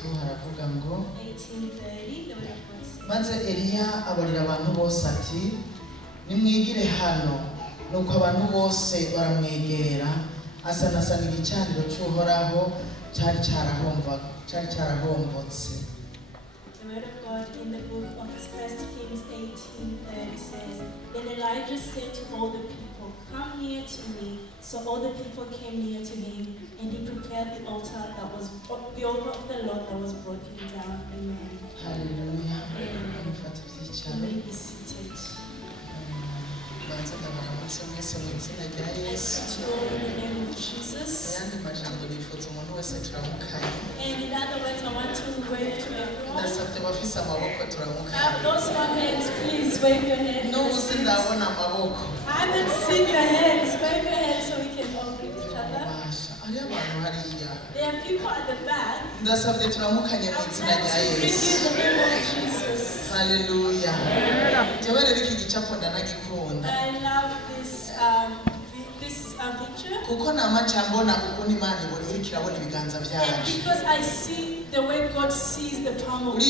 haravuga ngo 18:30, maze Eliya abarira abantu bose ati nimwigire hano nuko abantu bose baramwegera asanasana igicaniro cy'uhoraho cyari cyarahombotse. The word of God in the book of 1 Kings 18:30 says, Then Elijah said to all the people, Come near to me. So all the people came near to him, and he prepared the altar of the Lord that was broken down. Amen. Hallelujah. Amen. You may be seated. I greet you all in the name of Jesus. And in other words, I want to wave to everyone. Those who have hands, please wave your hands. I haven't seen your hands. Wave your hands so we can all greet each other. There are people at the back. I'm trying to greet you in the name of Jesus. Hallelujah. I love this picture. And because I see the way God sees the palm of hands.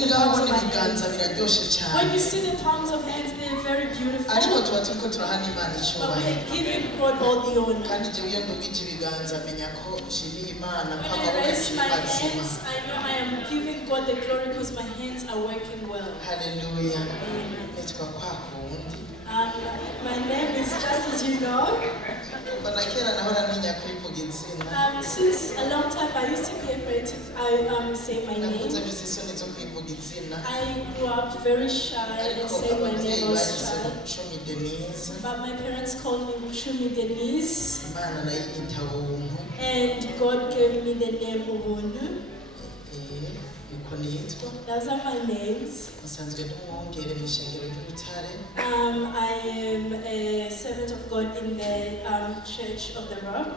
When you see the palms of hands, they're very beautiful. But we are giving God all the honor. When I raise my hands, I know I am giving God the glory because my hands are working well. Hallelujah. Amen. My name is just as you know. Since a long time I used to be afraid to say my name. I grew up very shy and saying my name was shy. But my parents called me Muji Denise. And God gave me the name Buntu. Those are my names. I am a servant of God in the Church of the Rock.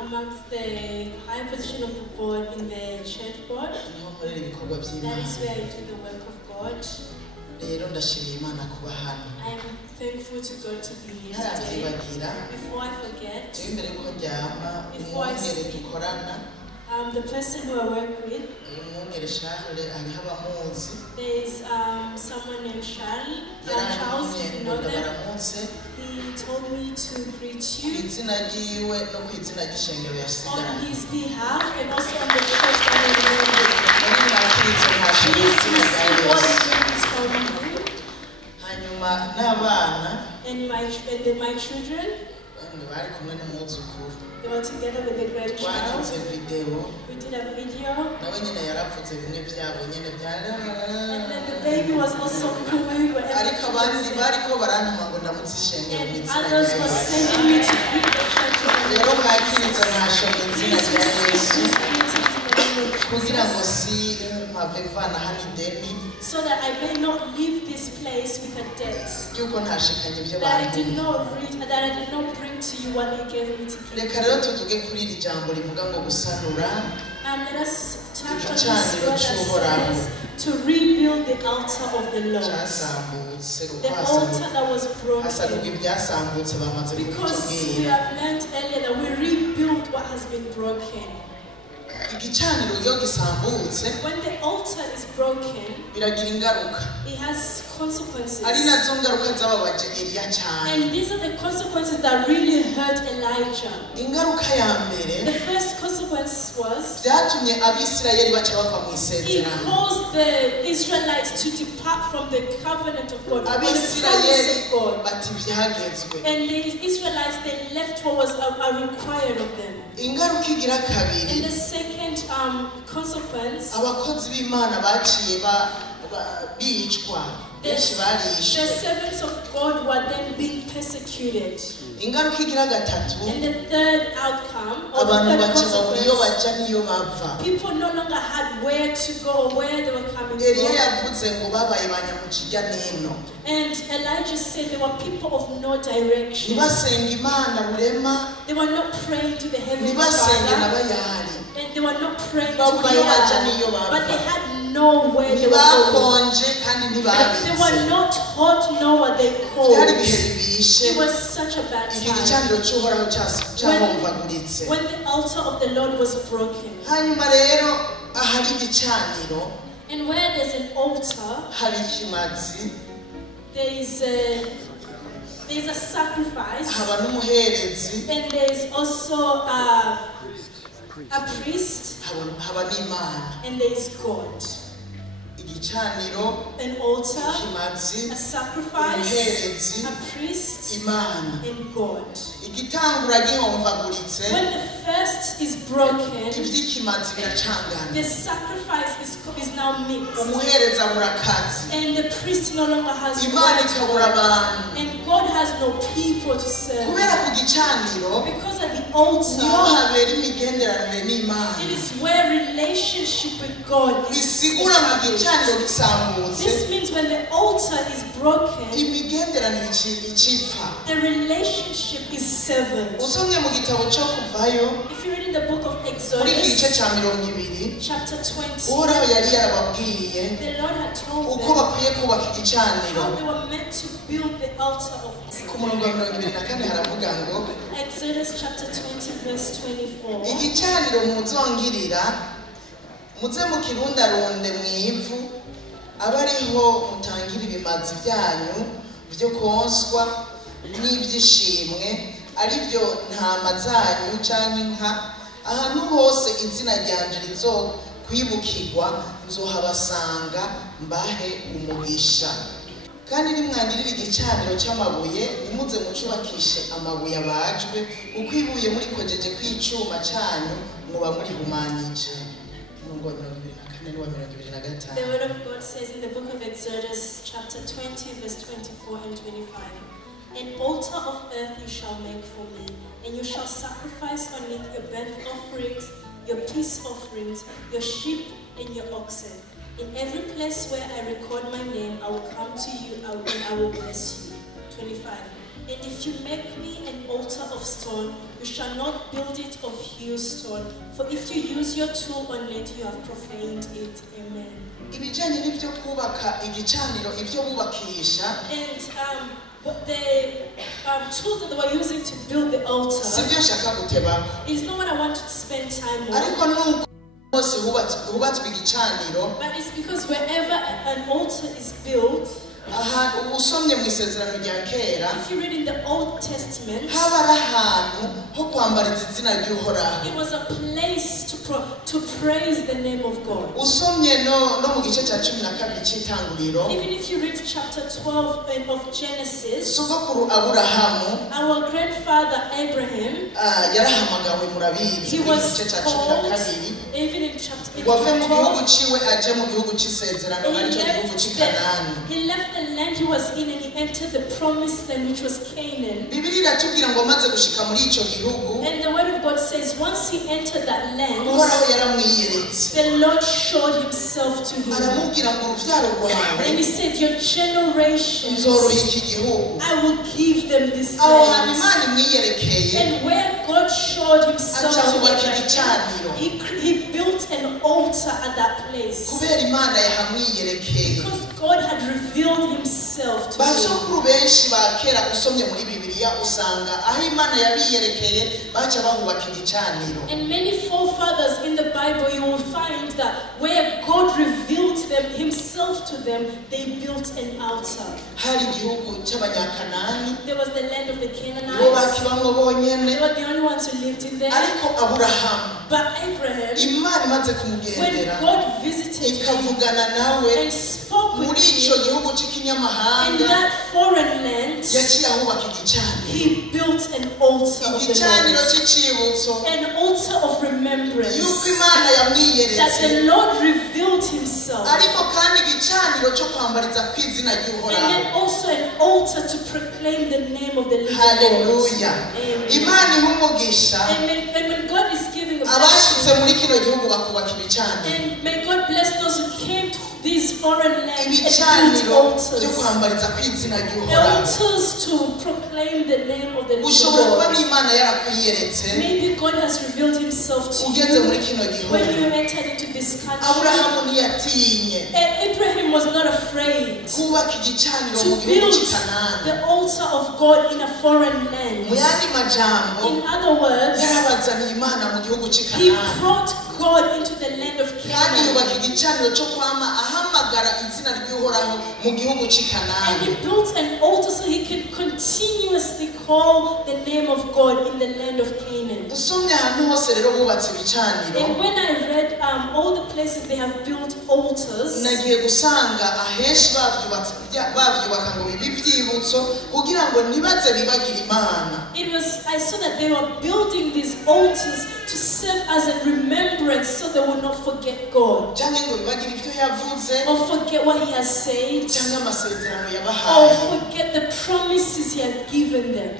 Amongst the high position of the board in the church board. That is where I do the work of God. I am thankful to God to be here today. Before I forget, before I speak, the person who I work with, there is someone named Charles, if you know them. He told me to greet you on his behalf and also on the church behalf. Please receive all the greetings from me. And my children, they were together with the grandchild. We did a video. And then the baby was also cooing wherever she was. And others were sending me to greet the church. Please receive these greetings in the name of Jesus. So that I may not leave this place with a debt. That I did not bring to you what He gave me to give. And let us touch on this word that says to rebuild the altar of the Lord. The altar that was broken. Because we have learned earlier that we rebuild what has been broken. When the altar is broken, it has consequences. And these are the consequences that really hurt Elijah. The first consequence was it caused the Israelites to depart from the covenant of God, from the promise of God. And the Israelites, they left what was required of them. And the second consequence, the servants of God were then being persecuted. And the third outcome, or the third consequence, people no longer had where to go or where they were coming from. And Elijah said there were people of no direction. They were not praying to the Heavenly Father. And they were not praying to God. But they had nowhere they were going. They were not hot nor were they cold. bishe It was such a bad iki time. gicaniro cy'uhoraho cyahomvaguritse. When the altar of the Lord was broken. Hanyuma rero ahari igicaniro And where there's an altar, hari ikimazi, there's a sacrifice, haba n'umuherezi, and there's also a priest, haba n'Imana. and there's God. Igicaniro, An altar, ikimazi, a sacrifice, umuherezi, a priest, Imana. and God. Igitangura gihomvaguritse, When the first is broken, ivy'ikimazi biracangana, the sacrifice is now mixed, umuherezi abura akazi, and the priest no longer has Imana God, ikabura abantu. and God has no people to serve. Kubera ku gicaniro Because at the niho altar, habera imigenderanire n'Imana. it is where relationship with God is Bisigura mu established. gicaniro gisambutse, This means when the altar is broken, imigenderanire icipfa. the relationship is severed. Usomye mu gitabo cyo kuvayo If you read in the book of muri iki gice Exodus, cya 20, chapter 20, uhoraho yari yarababwiye the Lord had told uko them bakwiye kubaka igicaniro. how they were meant to build the altar of Ku murongo wa 24 haravuga ngo Exodus chapter 20 verse 24. igicaniro muzongirira muze mukirundarunde mu ivu abe ariho mutangira ibimazi byanyu byo konswa n'ibyishimwe ari byo ntama zanyu cyangwa inka. Ahantu hose izina ryanje rizo kwibukirwa nzohabasanga mbahe umugisha. Kandi nimwangirira igicaniro cy'amabuye nimuze mucubakishe amabuye abajwe kuko ibuye muri kojeje kw'icuma cyanyu muba muri humanije. The word of God says in the book of Exodus chapter 20 verse 24 and 25, an altar of earth you shall make for me, and you shall sacrifice on it your burnt offerings, your peace offerings, your sheep and your oxen. In every place where I record my name, I will come to you and I will bless you. 25. And if you make me an altar of stone, you shall not build it of hewn stone, for if you use your tool on it, you have profaned it. Amen. Ibijanye n'ibyo kubaka igicaniro ibyo bubakisha And what the tools that they were using to build the altar sibyo shaka guteba, is not what I want to spend time on. ariko nuko hose hubatswe igicaniro, But it's because wherever an altar is built, ahantu usomye mu isezerano rya kera if you read in the Old Testament, haba ari ahantu ho kwambariza izina ry'uhoraho. it was a place to praise the name of God. Usomye no mu gice cya 12 cy'itanguriro, Even if you read chapter 12 of Genesis, sogokuru Aburahamu our grandfather Abraham, yarahamagawe murabizi he mu was gice cya called, 12 even in chapter wave mu gihugu 12, ciwe aje mu gihugu cy'isezerano aricyo gihugu cy'Ikanani. he left the land he was in and he entered the promised land, which was Canaan. Bibiri iratubwira ngo amaze gushika muri icyo gihugu And the word of God says once he entered that land, uhoraho yaramwiyeretse the Lord showed himself to him. aramubwira ngo uruvyaro rwawe And he said, your generations, nzoroha iki gihugu. I will give them this Aho hantu land. Imana imwiyerekeye And where God showed himself aca to hubaka Abraham, igicaniro he built an altar at that place. kubera Imana yahamwiyerekeye. Because God had revealed himself to him. Basokuru benshi ba kera usomye muri Bibiliya usanga aho Imana yabiyerekeye baca bahubaka igicaniro. And many forefathers in the Bible, you will find that where God revealed himself to them, they built an altar. Hari igihugu cy'abanyakanani There was the land of the bo Canaanites. bakibamwo bonyene, They were the only ones who lived in there. ariko Aburahamu But Abraham, Imana imaze when kumugendera God visited him ikavugana nawe and spoke with muri icyo him gihugu in cy'ikinyamahanga that foreign land, yaciye ahubaka igicaniro. he built an altar of the Igicaniro Lord. cy'icibutso An altar of remembrance. yuko Imana That yamwiyeretse, the Lord revealed himself. ariko kandi igicaniro cyo kwambariza kw'izina And ry'uhoraho. then also an altar to proclaim the name of the living God. Haleluya. Amen. Imana iha umugisha And when God is giving a abashitse blessing, muri kino gihugu bakubaka ibicaniro. and may God bless those who came to these foreign lands and built Ibicaniro byo altars. kwambariza kw'izina ry'uhoraho. Altars to proclaim the name of the living Ushobora kuba God. n'Imana Imana yarakwiyeretse Maybe God has revealed himself to ugeze muri you kino gihugu. when you entered into this country. Aburahamu ntiyatinye Abraham was not afraid kubaka igicaniro to mu gihugu build cy'i Kanani. the altar of God in a foreign land. Mu yandi majambo In other words, yarabazaniye Imana mu gihugu cy'i he Kanani. brought God into the land of Kandi Canaan. yubaka igicaniro cyo kwama ahamagara izina ry'Uhoraho mu gihugu cy'i And Kanani. he built an altar so he could continuously call the name of God in the land of Canaan. Usomye ahantu hose rero bubatse ibicaniro, And when I read all the places they have built altars, nagiye gusanga ahenshi bavyubaka ngo bibe ivyibutso kugira ngo ntibaze bibagire Imana. I saw that they were building these altars to serve as a remembrance so they would not forget God. Canke ngo bibagire ivyo yavuze, Or forget what he has said. canke amasezerano Or yabahaye. forget the promises he had given them.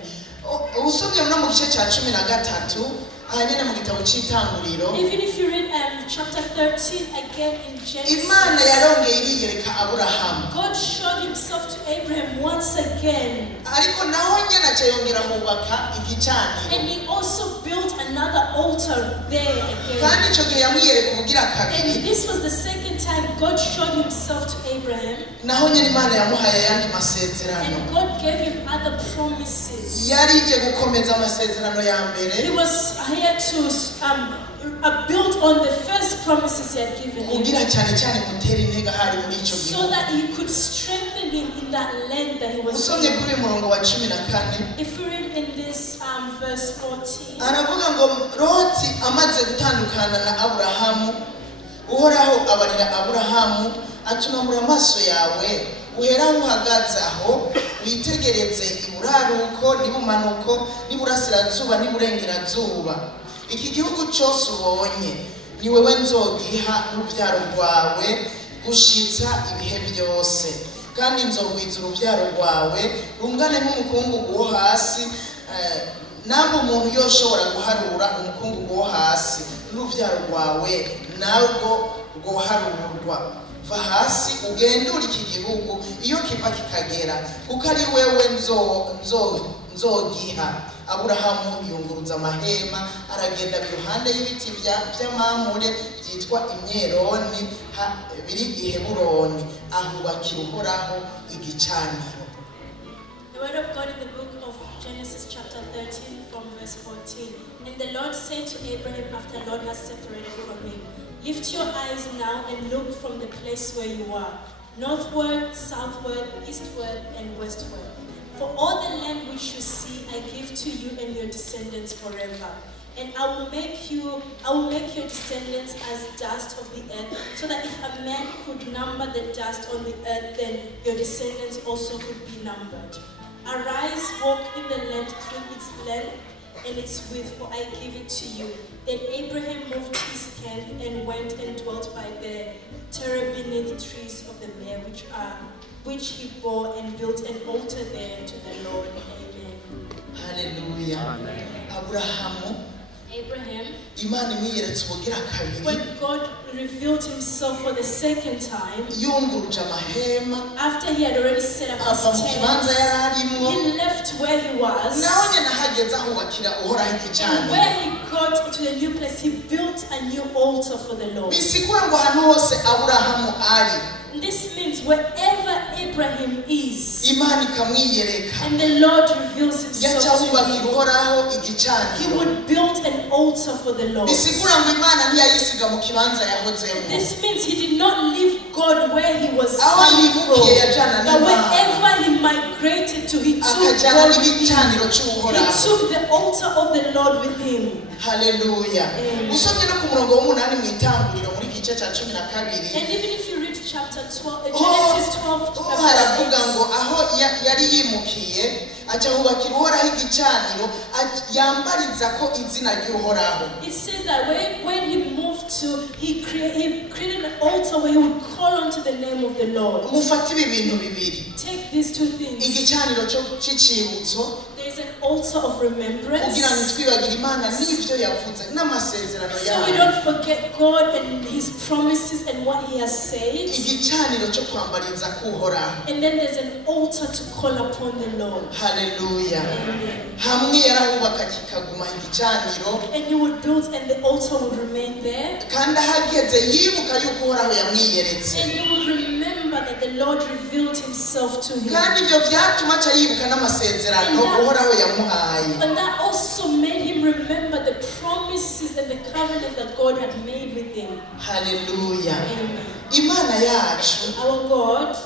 Usomye no mu gice cya 13 ahanyene mu gitabo cy'Itanguriro, Even if you read chapter 13 again in Genesis, Imana yarongeye iriyereka Aburahamu. God showed himself to Abraham once again. Ariko naho nyene acayongera hubaka igicaniro. And he also built another altar there again. Kandi ico gihe yamwiyereka ubugira kabiri. And this was the second time God showed himself to Abraham. Naho nyene Imana yamuhaye ayandi masezerano. And God gave him other promises. Yari ije gukomeza amasezerano ya He mbere was here to build on the first promises he had given him, kugira cyane cyane mutera intege hari muri ico so gihe. that he could strengthen him in that land that he was Usomye in. kuri uyu murongo wa 14 If you read in this verse 14, aravuga ngo Loti amaze gutandukana na Aburahamu, Uhoraho abarira Aburahamu atunamura amaso yawe uhera uhagaze aho witegereze iburaruko n'ibumanuko n'iburasirazuba n'iburengerazuba. Iki gihugu cyose ubonye ni wewe nzogiha n'urubyaro rwawe gushitsa ibihe byose, kandi nzogwiza urubyaro rwawe rungane nk'umukungugu wo hasi, ntabwo umuntu yoshobora guharura umukungugu wo hasi. N'urubyaro rwawe narwo rwoharurwa. Va hasi ugendura iki gihugu iyo kiva kikagera, kuko ari wewe nzogiha. Aburahamu yunguruza amahema aragenda iruhande y'ibiti by'amamure byitwa imyeroni biri i Heburoni, ahubakira Uhoraho igicaniro. the word of God in the book of Genesis chapter 13 from verse 14. And the Lord said to Abraham after the Lord has separated from him, lift your eyes now and look from the place where you are, northward, southward, eastward, and westward. For all the land which you see, I give to you and your descendants forever. And I will make your descendants as dust of the earth, so that if a man could number the dust on the earth, then your descendants also could be numbered. Arise, walk in the land through its length and its width, for I give it to you. Then Abraham moved his camp and went and dwelt by the terebinth trees of the Mare, which he bore, and built an altar there to the Lord. Amen. Hallelujah. Amen. Abraham, Imana imwiyeretse ubugira kabiri, when God revealed himself for the second time, yunguruje amahema after he had already set up ava his mu kibanza tent, yari arimo, he left where he was. naho nyene ahageze ahubakira Uhoraho And igicaniro. where he got to the new place, he built a new altar for the Lord. Bisigura ngo ahantu hose Aburahamu ari, This means wherever Abraham is, Imana ikamwiyereka, and the Lord reveals yaca himself to ahubakira him, Uhoraho he igicaniro. would build an altar for the Lord. Bisigura ngo Imana ntiyayisiga mu kibanza yahozemo. This means he did not leave God where he was Aho coming yimukiye from, yajana but n'Imana, wherever he migrated to, he took akajana God with him. n'igicaniro He cy'Uhoraho. took the altar of the Lord with him. Haleluya. Amen. Usomye no ku murongo w'umunani mu Itanguriro muri gice cya 12, And even if you read chapter 12, Genesis 12, haravuga verse 6, ngo aho yari yimukiye aca hubakira Uhoraho igicaniro yambariza ko izina ry'Uhoraho. it says that when he moved to, he created an altar where he would call unto the name of the Lord. Mufate ibi bintu bibiri, Take these two things. igicaniro cy'icibutso There is an altar of remembrance, kugira ngo twibagire Imana n'ivyo yavuze n'amasezerano so we yayo. don't forget God and his promises and what he has said. Igicaniro cyo kwambariza k'Uhoraho. And then there's an altar to call upon the Lord. Haleluya. Amen. hamwe yarahubaka kikaguma igicaniro And he would build and the altar would remain there. kandi ahageze yibuka yuko uhoraho yamwiyeretse And he would remember that the Lord revealed himself to him. kandi ibyo byatuma aca yibuka n'amasezerano uhoraho yamuhaye. And that also made him remember the promises and the covenant that God had made with him. Hallelujah. Amen. Imana yacu Our God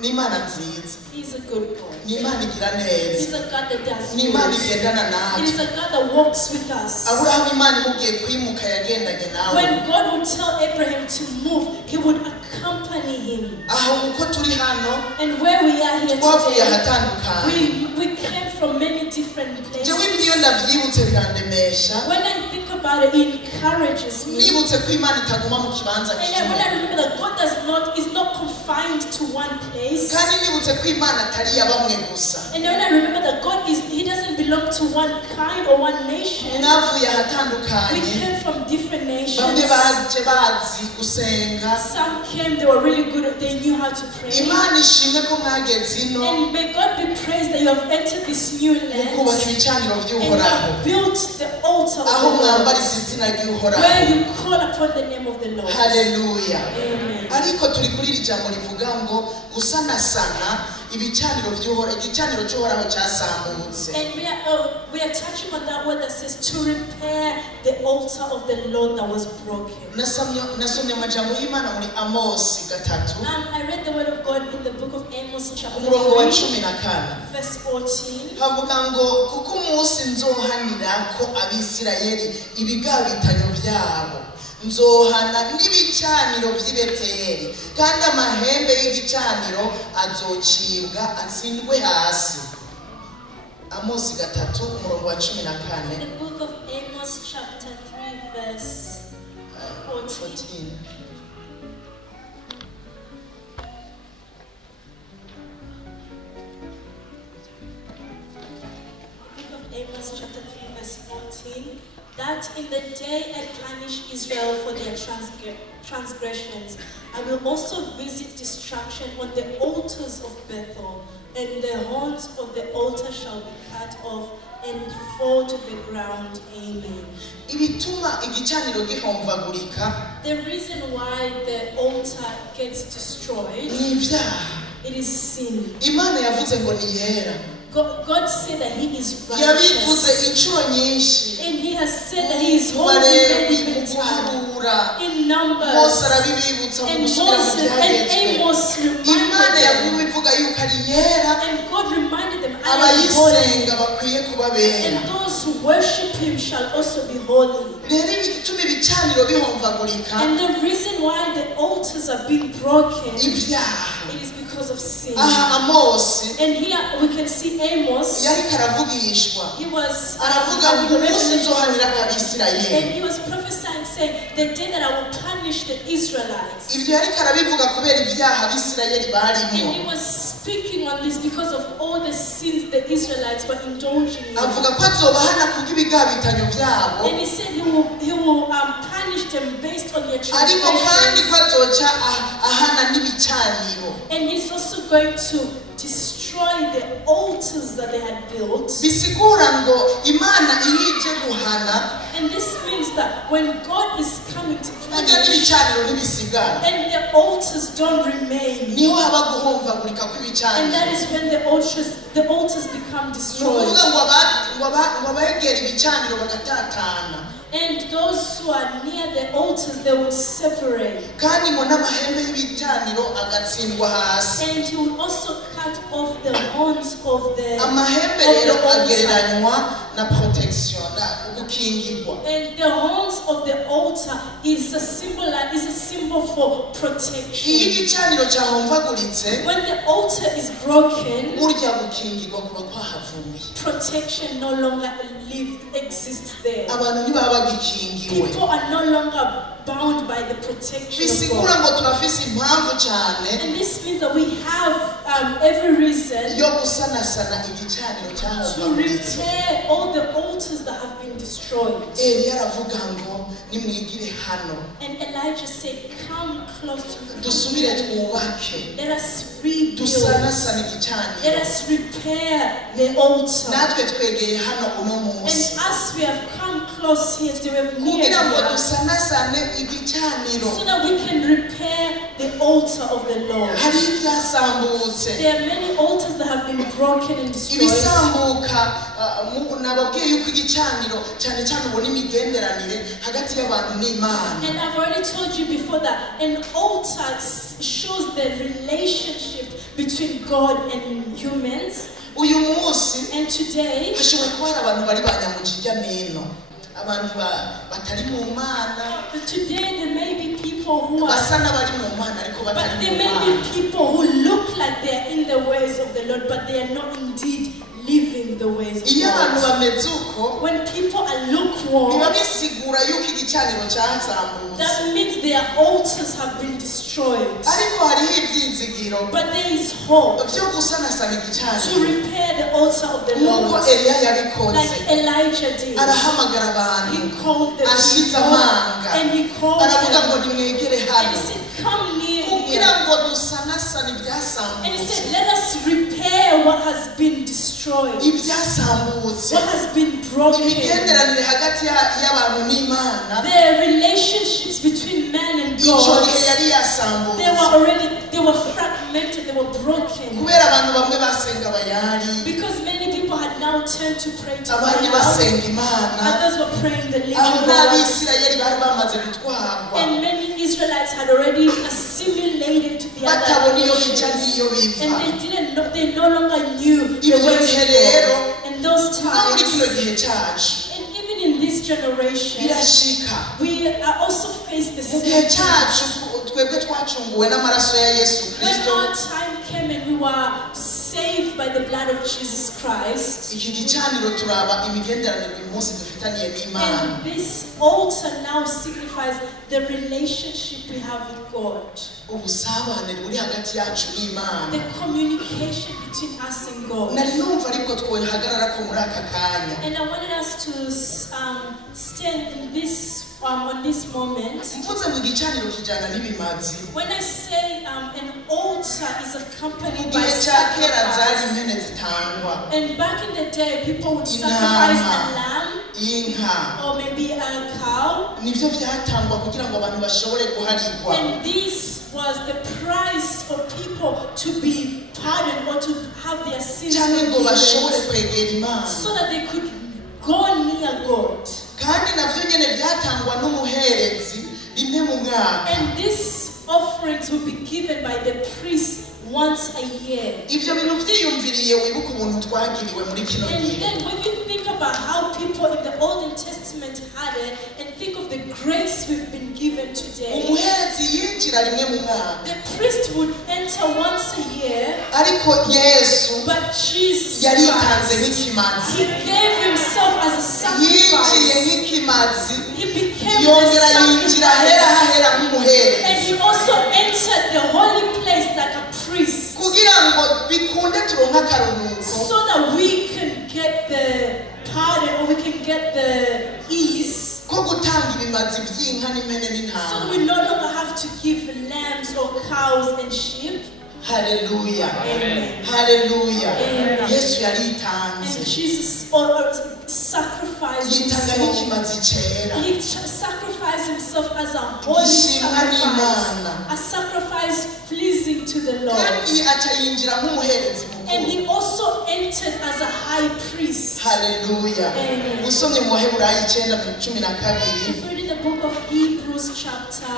ni Imana nziza, is a good God. ni Imana igira He's neza, a God that does ni Imana good. igendana It is natwe. a God that walks with us. Aburahamu Imana imubwiye kwimuka yagendanye nawe. When God would tell Abraham to move, he would accompany him. Aho uko turi hano And where we are here twavuye today, ahatandukanye. we came from many different Jewe places. ibyo ndavyibutse birandemesha, When I think about it, it encourages me. nibutse ko Imana itaguma mu kibanza And when I kimwe, remember that God is not confined to one place. kandi nibutse ko Imana atari iya bamwe gusa. And when I remember that He doesn't belong to one kind or one nation. Mwavuye We ahatandukanye, came from different nations. bamwe baje bazi gusenga. Some came, they were really good, they knew how to pray. Imana ishimwe ko mwageze ino And may God be praised that you have entered this new land mukubaka ibicaniro and you by'uhoraho, have built the altar of aho the Lord, mwambariza izina ry'uhoraho. where you call upon the name of the Lord. Haleluya. Amen. Ariko turi kuri iri jambo rivuga ngo gusanasana ibicaniro by'uhoraho, igicaniro cy'uhoraho cyasambutse. And we are touching on that word that says to repair the altar of the Lord that was broken. Nasomye amajambo y'Imana muri Amosi 3 I read the word of God in the book of Amos chapter umurongo wa 3, 14 verse 14. havuga ngo kuko umunsi nzohanira ko Abisirayeli ibigabitanyo byabo nzohana n'ibicaniro by'i Beteli kandi amahembe y'igicaniro azocibwa atsindwe hasi. Amosi 3 umurongo wa 14. The book of Amos chapter 3 verse 14. Amos chapter 3 verse 14, that in the day I punish Israel for their transgressions, I will also visit destruction on the altars of Bethel, and the horns of the altar shall be cut off and fall to the ground. Amen. Ibituma igicaniro gihomvagurika The reason why the altar gets destroyed, ni ibyaha. it is sin. Imana yavuze ngo ni yera, God said that He is yabivuze righteous. inshuro nyinshi And He has said that He is mu holy Balewi, many mu times. guharura. In Mose Numbers. arabibibutsa mu And gusubira mu Moses and byagezwe. Amos Imana reminded yaguwe them. ivuga yuko ari yera, And God reminded them, I am holy. abayisenga bakwiye kuba bera. And those who worship Him shall also be holy. Rero ibituma ibicaniro bihomvagurika And the reason why the altars are being broken, ibyaha. it is because of sin. Aha Amosi And here we can see Amos. yariko aravugishwa, He was aravuga having ngo a umunsi revelation. nzohanira And Abisirayeli. he was prophesying, saying, the day that I will punish the Israelites. Ibyo yariko arabivuga kubera ibyaha Abisirayeli barimo. And he was speaking on this because of all the sins the Israelites were indulging in. Avuga ko azobahana kubw'ibigabitanyo byabo, And he said he will punish them based on their ariko kandi transgressions. ko azoca ahana n'ibicaniro. And he's also going to destroy the altars that they had built. Bisigura ngo Imana iyije guhana, And this means that when God is coming to burya punish, n'ibicaniro ntibisigara. and the altars don't remain, Niho haba guhomvagurika and kw'ibicaniro. that is when the altars become Ni destroyed. ukuvuga ngo abegera ibicaniro bagatatana, And those who are near the altars, they would separate. kandi ngo n'amahembe y'ibicaniro agatsindwa hasi. And he would also cut off the horns of the Amahembe rero agereranywa na protection, na gukingirwa. And the horns of the altar is a symbol for Iyo protection. igicaniro cyahomvaguritse, When the altar is broken, burya gukingirwa kuba kwahavuye. protection no longer exists there. Abantu ntibaba bagikingiwe. People are no longer bound by the protection of Bisigura God. ngo turafise impamvu cyane And this means that we have every reason yo gusanasana igicaniro to cyahomvaguritse. repair all the altars that have been destroyed. Eliya aravuga ngo nimwigire hano And Elijah said, come close to me. dusubire twubake. Let us rebuild. dusanasana igicaniro. Let us repair the altar. natwe twegeye hano uno And munsi as we have come close here to have near kugira ngo here, dusanasane igicaniro. so that we can repair the altar of the Lord. hari ibyasambutse. There are many altars that have been broken and destroyed. ibisambuka nababwiye yuko igicaniro cyane cyane ubona imigenderanire hagati y'abantu n'Imana. And I've already told you before that an altar shows the relationship between God and humans. uyu munsi And today, hashobora kuba hari abantu bari banyamujijya n'ino, abantu batari mu Mana, but today there may be people who are, basa n'abari mu Mana ariko but batari there mu may Mana. be people who look like they are in the ways of the Lord, but they are not indeed living the ways of iyo abantu God. bameze uko When people are lukewarm, biba bisigura yuko igicaniro cyazambutse, that means their altars have been destroyed. ariko hariho ibyizigiro But there is hope byo gusanasana to igicaniro repair the altar of the nk'uko Lord. Eliya yabikoze. Like Elijah did. arahamagara abantu, He called the ashize people amanga, and he called aravuga them. ngo nimwegere And hano he said, come near kugira here. ngo dusanasane And he ibyasambutse. said, let us repair what has been destroyed, ibyasambutse, what has been broken. imigenderanire hagati y'abantu n'Imana The relationships between man and icyo God, gihe yari yasambutse they were fragmented, they were broken. kubera abantu bamwe basenga bayari, Because many people had now turned to pray to abandi God. basenga Imana, Others were praying the living aho God. n'Abisirayeli bari bamaze gutwarwa And many Israelites had already assimilated to the batabona other iyo bija nations. n'iyo biva. And they didn't know, they no longer knew the Ibyo ways bihe of rero God. And those no muri kino times, gihe cyacu and even in this generation, birashika. we are also faced the mu same gihe things. cyacu twebwe twacunguwe n'amaraso ya Yesu When Kristo, our time came and we were saved by the blood of Jesus Christ, iki gicaniro turaba imigenderanire uyu munsi dufitaniye n'Imana. and this altar now signifies the relationship we have with God, ubusabane buri hagati yacu n'Imana. the communication between us and God. nari numva ariko twohagarara ko muri aka kanya And I wanted us to stand in this on this moment. mvuze mu gicaniro kijyana n'ibimazi. When I say an altar is mu accompanied by gihe cya kera zari sacrifice, impene zitangwa, and back in the day people would sacrifice a lamb inka, or maybe a cow, nibyo byatangwa kugira ngo abantu bashobore guharigwa. and this was the price for people to be pardoned or to have their sins cyangwa ngo bashobore forgiven, kwegera Imana. so that they could go near God. kandi nabyo nyine byatangwa n'umuherezi rimwe mu mwaka. And these offerings will be given by the priest once a year. ibyo bintu byiyumviriye wibuka ubuntu twagiriwe muri kino And gihe. then when you think about how people in the Old Testament had it, and think of the grace we've been given today, umuherezi yinjira rimwe mu mwaka, the priest would enter once a year, ariko Yesu but Jesus yaritanze Christ, nk'ikimazi. he gave himself as a yinjiye sacrifice. nk'ikimazi, He became the yongera yinjira ahera sacrifice. hahera And nk'umuherezi he also entered the holy place like a priest, kugira ngo bikunde turonke akaruhuko so that we can get the pardon, or we can get the ease, ko gutanga ibimazi by'inka n'imene so n'intama. we no longer have to give lambs or cows and sheep. Haleluya, Amen. haleluya. Amen. Yesu And yaritanze, Jesus sacrificed yitanga himself. nk'ikimazi cyera, He sacrificed himself as a holy gishimwa sacrifice, n'Imana, a sacrifice pleasing to the Lord. kandi aca yinjira nk'umuherezi And mukuru. he also entered as a high priest. Haleluya. Amen. usomye mu Baheburayo 9:12 If you read the book of Hebrews chapter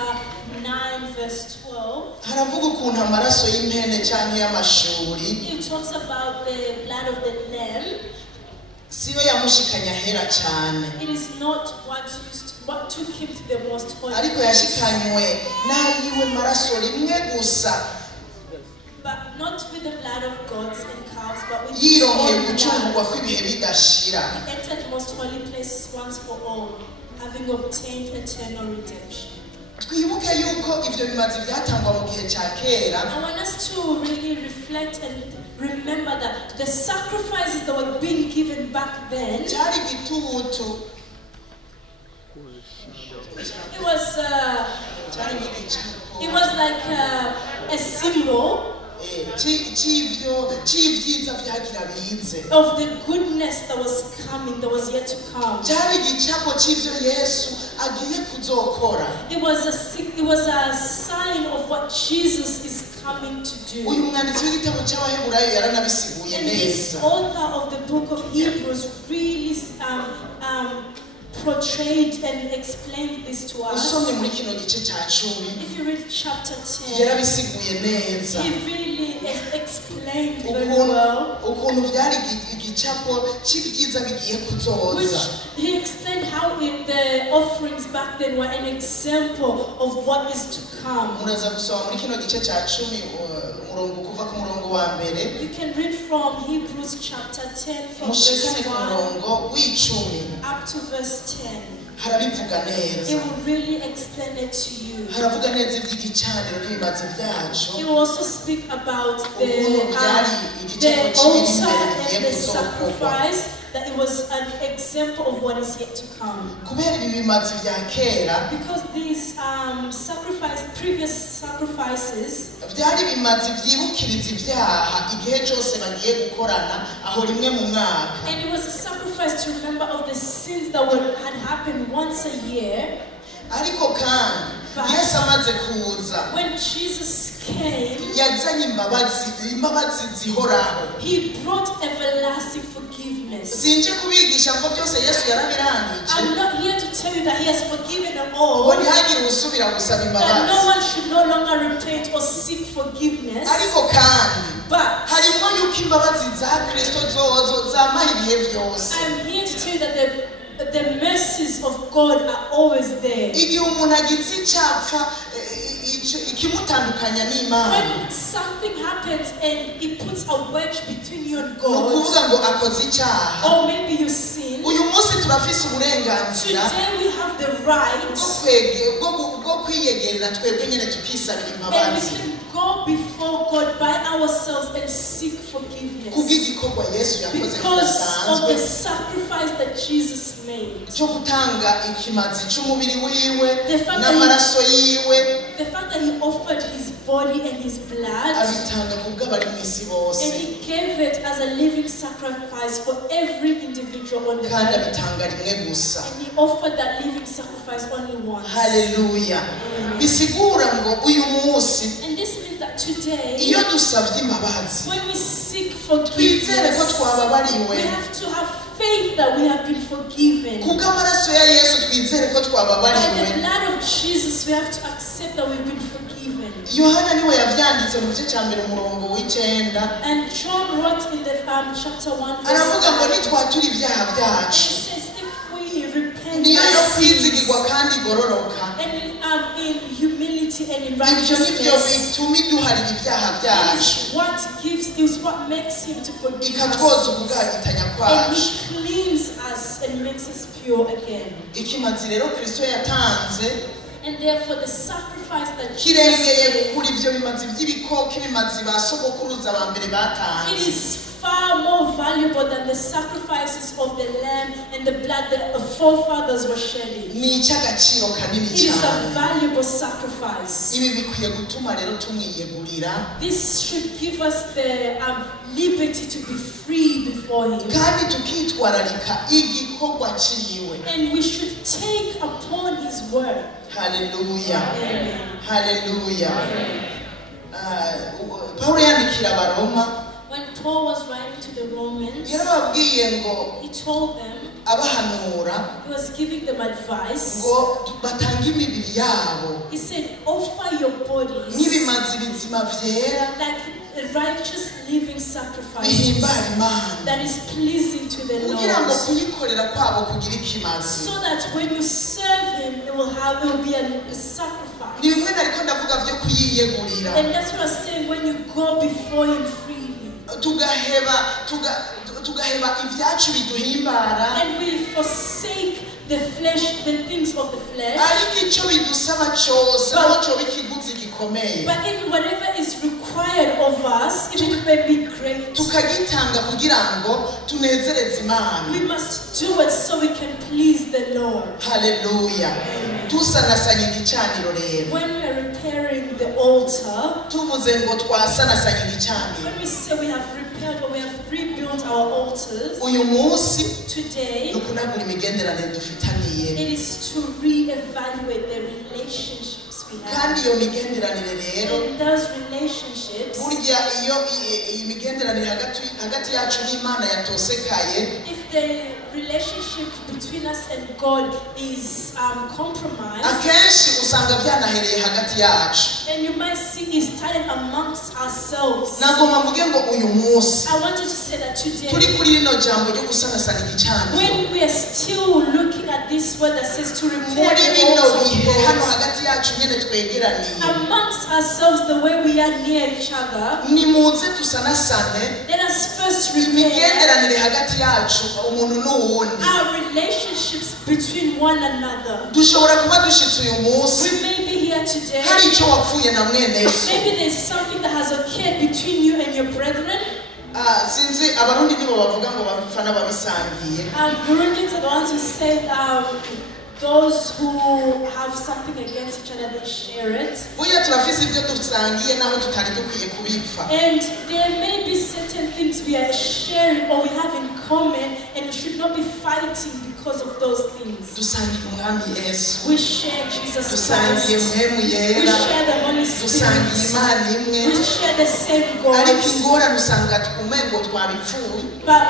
9 verse 12, haravuga ukuntu amaraso y'impene cyangwa y'amashuri it talks about the blood of the lamb. siyo yamushikanya ahera cyane, It is not what took him to the most holy ariko place, yashikanywe n'ayiwe maraso rimwe gusa, but not with the blood of goats and cows, but with his yironkeye own gucungurwa blood. kw'ibihe bidashira. He entered the most holy place once for all, having obtained eternal redemption. twibuke yuko ibyo bimazi byatangwa mu gihe cya kera, I want us to really reflect and remember that the sacrifices that were being given back then, cyari igitutu, it was cyari nk'igicapo, like a symbol c'ivyiza vyagira bize, of the goodness that was coming, that was yet to come. cyari igicapo c'ivyo Yesu agiye kuzokora. It was a sign of what Jesus is coming to do. Uyu mwanditsi w'igitabo c'Abaheburayo yaranabisiguye And this neza. author of the book of Hebrews really portrayed and explained this to us. Usomye muri kino gice ca 10 If you read chapter 10, yarabisiguye neza. he really explained very well. Ukuntu vyari igicapo c'ivyiza bigiye Which kuzoza. he explained how the offerings back then were an example of what is to come. Muraza gusoma muri kino gice ca 10 umurongo kuva ku murongo wa mbere. You can read from Hebrews chapter 10 from Mushikane verse ku 1 murongo w'icumi. up to verse 10. Harabivuga It neza. will really explain it to you. Haravuga neza ivy'igicaniro n'ibimazi It vyaco. will also speak about the Ukuntu byari igicapo altar c'ibiri imbere and bigiye the kuzokorwa. sacrifice, that it was an example of what is yet to come. Kubera ibi bimazi vya kera Because these previous sacrifices, vyari bimazi vyibukiriza ivyaha igihe cose bagiye gukorana aho rimwe mu mwaka. and it was a sacrifice to remember of the sins that had happened once a year. Ariko kandi Yesu amaze kuza When Jesus came, yazanye imbabazi zihoraho. he brought everlasting forgiveness. Sinje kubigisha ngo byose Yesu yarabirangije. I'm not here to tell you that he has forgiven them Ngo all, ntihagire usubira gusaba that no imbabazi. one should no longer repent or seek forgiveness. Ariko kandi But harimo yuko imbabazi za Kristo zozo zamaha ibihe vyose. I'm here to tell you that the mercies of God are always there. Igihe umuntu agize icapfa ikimutandukanya n'Imana, When something happens and it puts a wedge between you and ni God, ukuvuga ngo akoze icyaha. or maybe you sin, Uyu munsi turafise uburenganzira today we have the right, bwo kwiyegerera twebwe nyene tukisabira and we imbabazi can go before God by ourselves and seek forgiveness kubw'igikorwa Yesu yakoze because of the kidasanzwe sacrifice that Jesus made. cyo gutanga ikimazi c'umubiri wiwe The fact that n'amaraso yiwe, The fact that he offered his body and his blood, abitanga kubw'abari mw'isi and bose, he gave it as a living sacrifice for every individual on the kandi earth. abitanga rimwe gusa. And he offered that living sacrifice only once. Haleluya. Bisigura ngo uyu munsi And this means that today, iyo dusabye imbabazi when we seek twizere ko forgiveness, twababariwe, we have to have faith that we have been forgiven. kubw'amaraso ya Yesu twizere ko By twababariwe. the blood of Jesus, we have to accept that we've been forgiven. Yohana niwe yavyanditse mu gice cya mbere umurongo w'icenda, And John wrote in the chapter 1, verse aravuga ngo 9, nitwatura ibyaha and byacu he says, if we repent niyo yo our sins, kwizigirwa kandi igororoka, and in humility and in ivyo nivyo righteousness, bituma iduharira ibyaha it byacu is what makes him to forgive ikatwoza us. ubugabitanya And kwacu. he cleans us and makes us pure again. Ikimazi rero Kristo yatanze And therefore the sacrifice that Jesus kirengeye gave, kuri ivyo bimazi vy'ibikoko, ibimazi ba sogokuruza ba mbere it batanze. is far more valuable than the sacrifices of the lamb and the blood that the forefathers were shedding. Ni icy'agaciro kanini It is a cyane. valuable sacrifice. Ibi bikwiye gutuma rero tumwiyegurira This should give us the liberty to be free before him. kandi tukitwararika igikorwa ciwe. And we should take upon his word. Haleluya. Amen. Haleluya. Pawulo yandikira Abaroma When Paul was writing to the Romans, yarababwiye ngo he told them, abahanura he was giving them advice. ngo batange imibiri yabo He said, offer your bodies nk'ibimazi bizima vyera like a righteous living sacrifice bihimbara Imana, that is pleasing to the kugira ngo Lord. kuyikorera kwabo kugira ikimazi. So that when you serve him, it will be a sacrifice. Ni bimwe nariko ndavuga vyo kuyiyegurira, And that's what I'm saying, when you go before him freely. tugaheba ibyacu biduhimbara, And we forsake the flesh, the things of the flesh. ariko icyo bidusaba cyose aho cyo bikiguzi gikomeye But even whatever is required of us, even if it may be great, tukagitanga kugira ngo tunezereze Imana. we must do it so we can please the Lord. Haleluya. Tusanasanya igicaniro rero, When we are repairing the altar, tuvuze ngo twasanasanye igicaniro, when we say we have repaired or we have rebuilt our altars, uyu munsi today nukunagura imigenderanire dufitaniye, it is to re-evaluate the relationships we have. kandi iyo migenderanire rero And those relationships, burya iyo iyi migenderanire hagati yacu n'Imana yatosekaye, if the relationship between us and God is compromised, akenshi usanga byanahereye hagati yacu. and you might see it started amongst ourselves. Nagomba mvuge ngo uyu munsi I wanted to say that turi today, kuri rino jambo ryo gusanasana igicaniro, when we are still looking at this word that says to repair muri the bino altar bihe of hano God, hagati yacu nyene twegeraniye, amongst ourselves, the way we are near each other, nimuze dusanasane let us first repair imigenderanire hagati yacu umuntu n'uwundi. our relationships between one another. Dushobora kuba dushitse uyu munsi We may be here today. hari icyo wapfuye na mwene so. Maybe there's something that has occurred between you and your brethren. Sinzi abarundi nibo bavuga ngo bapfa n'ababisangiye. Burundians are the ones who say those who have something against each other, they share it. Burya turafise ibyo dusangiye naho tutari dukwiye kubipfa. And there may be certain things we are sharing or we have in common, and we should not be fighting because of those things. Dusangiye umwami Yesu, We share Jesus dusangiye Christ. mpemu We yera, share the Holy dusangiye Spirit. Imana imwe, We share the same God. ariko ingorane usanga umengo twabipfuye. But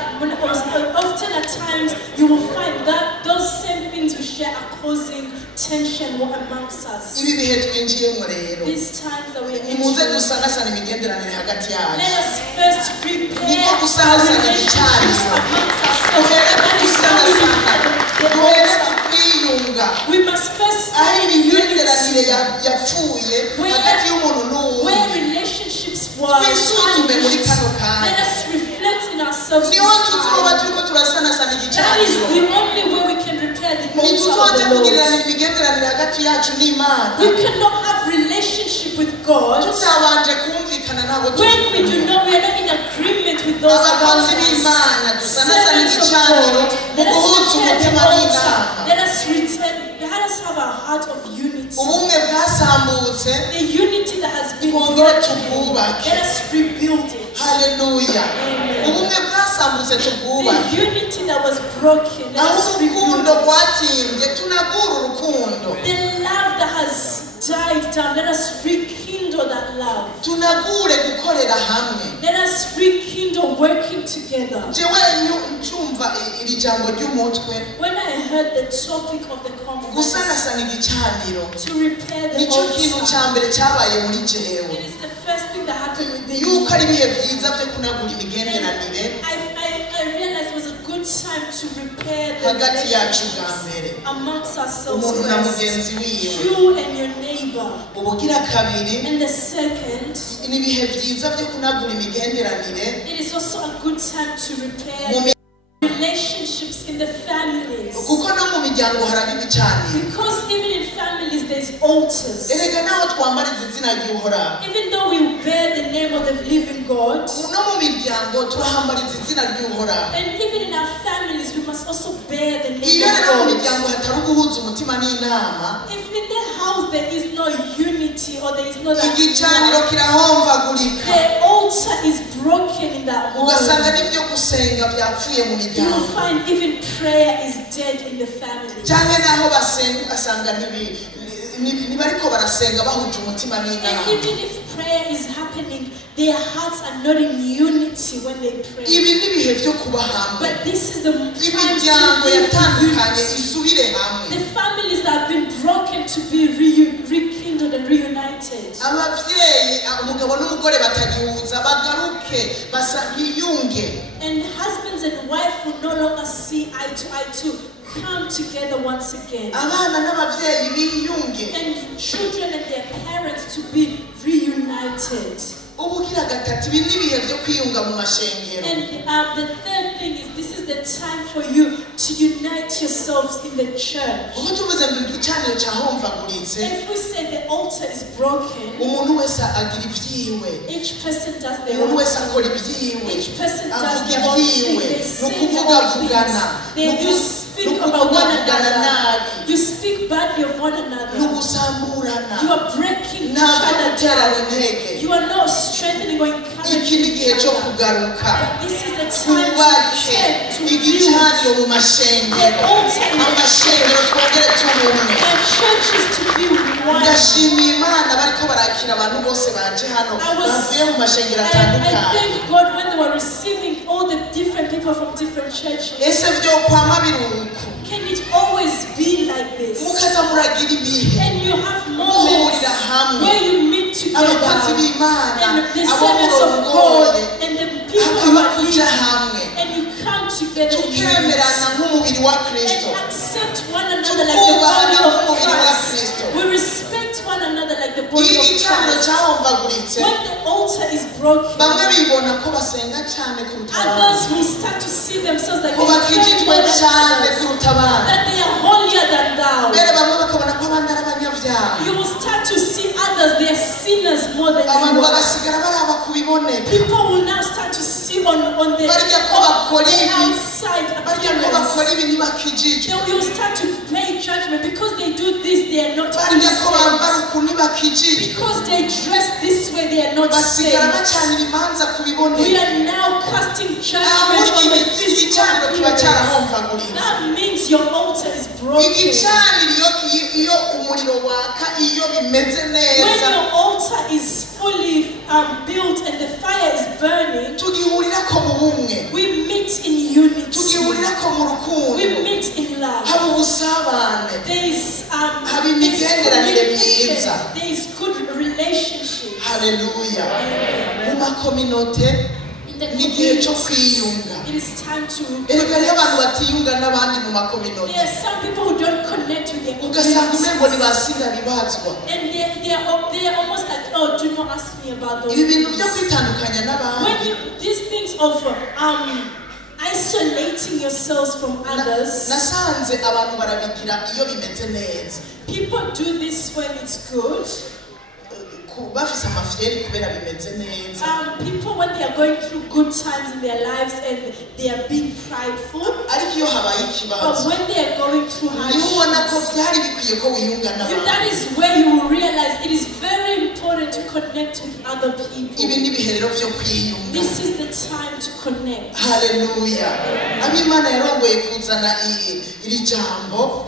often at times you will find that those same things we share are causing tension amongst us. Ibi bihe twinjiyemo rero, These times that we nimuze enter, dusanasane imigenderanire hagati yacu. let us first prepare Niko our gusanasana relationships igicaniro, amongst ourselves. duhere That is how we gusanasana, repair the duhere altar. kwiyunga, We must first aho start in imigenderanire unity, yapfuye hagati y'umuntu n'uwundi. where relationships were Twisuzume muri kano tarnished. kanya. Let us reflect in ourselves. Niho this tuzoba time. turiko turasanasana That is igicaniro, the only way we can repair the altar ntituzoja of the Lord. kugirirana imigenderanire hagati yacu n'Imana We cannot have relationship with God tutabanje kumvikana nabo when we do not, we are not in agreement with those around abakozi us. b'Imana dusanasana Servants of igicaniro God, mu let us guhuza repair the umutima n'inama. altar. Let us return. Let us have a heart of unity. Ubumwe bwasambutse The unity that has been twongere broken. tubwubake. Let us rebuild it. Haleluya. Amen. Ubumwe bwasambutse tubwubake, The unity that was broken. Let aho us rebuild urukundo it. rwatimbye tunagura urukundo, The love that has died down. Let us rekindle that love. tunagure gukorera hamwe. Let us rekindle working together. Jewe ncumva iri jambo ry'umutwe When I heard the topic of the conference, gusanasana igicaniro, to repair the nicyo kintu altar, cya mbere cyabaye muri jewe, it is the first thing that happened with the yuko ari ibihe byiza byo kunagura imigenderanire I realized it was a good time to repair the hagati yacu bwa relationships mbere, amongst ourselves umuntu na first. mugenzi wiwe. You and your neighbor. Ubugira kabiri, And the second, ni ibihe byiza byo kunagura imigenderanire it is also a good time to mu repair relationships in the families. kuko no mu miryango haraba ibicaniro. Because even in families there's altars. Erega naho twambariza izina ry'Uhoraho, Even though we bear the name of the living God, no mu miryango turahambariza izina ry'Uhoraho. and even in our families we must also bear the name Iyo rero mu of God. miryango hatari uguhuza umutima n'inama, If in the house there is no unity or there is no igicaniro kirahomvagurika, the altar is broken in that home, ugasanga n'ibyo gusenga byapfuye mu you will miryango, find even prayer is dead in the family. cyane naho basenga ugasanga ntibariko barasenga bahuje umutima And n'inama. even if prayer is happening, their hearts are not in unity when they pray. Ibi ni ibihe byo kuba hamwe, But this is the time imiryango to be yatandukanye unity. isubire hamwe, The families that have been broken to be rekindled and reunited. ababyeyi umugabo n'umugore batagihuza bagaruke biyunge, And husbands and wives will no longer see eye to come together once again. abana n'ababyeyi biyunge. And children and their parents to be reunited. Ubugira gatatu, ibi ni ibihe byo kwiyunga mu mashengero. And the third thing is this is the time for you to unite yourselves in the church. Uko tuvuze ngo igicaniro cyahomvaguritse, If we say the altar is broken, umuntu wese agira ibyiwe, each person does their umuntu own. wese akora ibyiwe, Each person does avuga their own thing. ibyiwe, They ni say their ukuvuga own avugana, things. They do speak about one another. You speak badly of one another. You are breaking each other down. You are not strengthening or encouraging each other. But this is the time to build the altar and churches to be one. I thank God when they were receiving all the different people from different churches. Can it always be like this? And you have moments where you meet together and the servants of God and the people who are living, and you come together and accept one another like the body of Christ. We respect one another like the body of Christ. When the altar is broken, others will start to see themselves like they that they are holier than thou. You will start to see others, they are sinners more than you are. People will now start to see on the outside appearance. Then you will start to play judgment because they do this, they are not innocent. Because they dress this way, they are not saved. We are now casting judgment on the physical appearance. That means your altar is broken. When your altar is fully built and the fire is burning, we meet in unity. We meet in love. There is good relationship. Hallelujah. It is time to. There are some people who don't connect with their communities. And they are almost like, oh, do not ask me about those things. When these things of isolating yourselves from others, people do this when it's good. People when they are going through good times in their lives and they are being prideful, but when they are going through hardships, that is where you will realize it is very important to connect with other people. This is the time to connect. Hallelujah.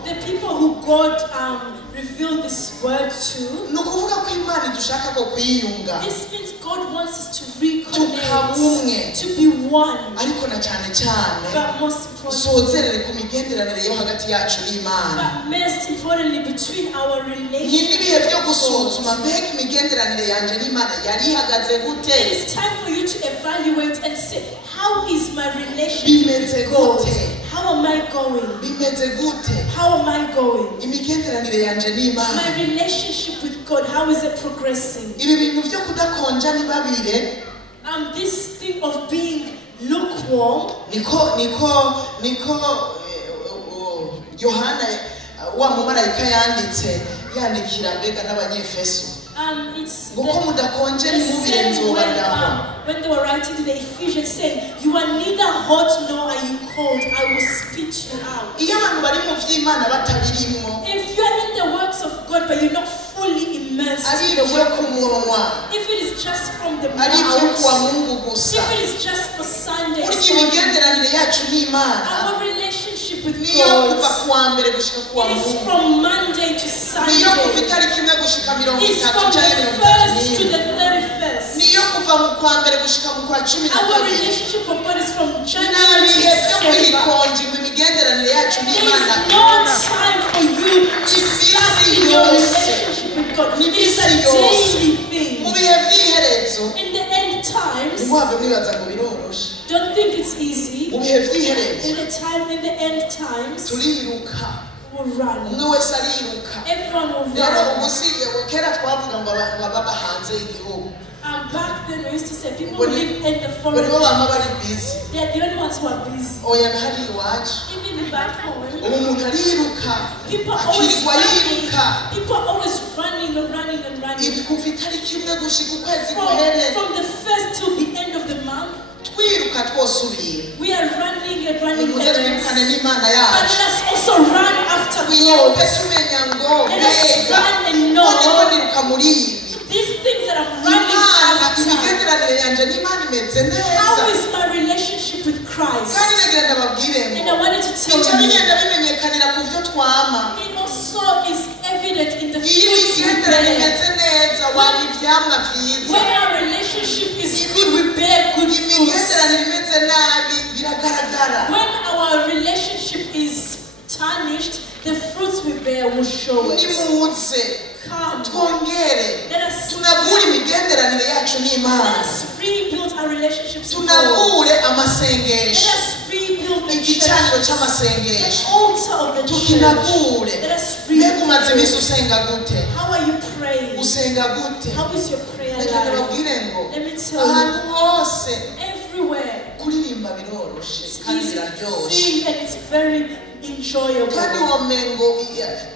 The people who God reveal this word to, this means God wants us to reconnect, to be one. But most importantly, between our relationships. It is time for you to evaluate and say, how is my relationship with God? How am I going? How am I going? My relationship with God, how is it progressing? This thing of being lukewarm. It's the same when they were writing to the Ephesians saying, you are neither hot nor are you cold, I will spit you out. If you are in the works of God but you're not fully immersed in the work of God, if it is just from the mouth, if it is just for Sunday, our relationship with God, it is from Monday to Sunday. It's from the 1st to the 31st. Our relationship with God is from January to December. There is no time for you to start in your relationship with God. It is a daily thing. In the end times, don't think it's easy. In the end times, will run. Everyone will run. Back then we used to say people who live in the foreign countries, they are the only ones who are busy. Even back home, people are always running. People are always running and running and running. From the 1st till the end of the month, we are running and running. But let us also twiruke tumenya ngo Let us mbega run and know none niruka muri ibi these things that I'm running imana after. imigenderanire yanjye n'imana imeze neza How is my relationship with Christ? kandi nagira ndababwire And ngo I wanted to tell icyo you, bigenda bimenyekanira ku byo twama it also is evident in the iyo fruits we imigenderanire bear. imeze neza waba ibyamwa byiza When our relationship is good, we bear good fruits. imigenderanire imeze nabi biragaragara When our relationship is tarnished, the fruits we bear will show it. nimuze Come, twongere let us tunagure imigenderanire yacu n'imana rebuild our relationships with God. tunagure Let amasengesho us rebuild the igicaniro church, the cy'amasengesho altar of the church. tukinagure Let us mbega umaze iminsi rebuild. usenga gute How are you praying? usenga gute How is your prayer reka life? ndababwire ngo Let me tell ahantu you, hose everywhere kuririmba biroroshe kandi is biraryoshe sing and it's very enjoyable. kandi womengo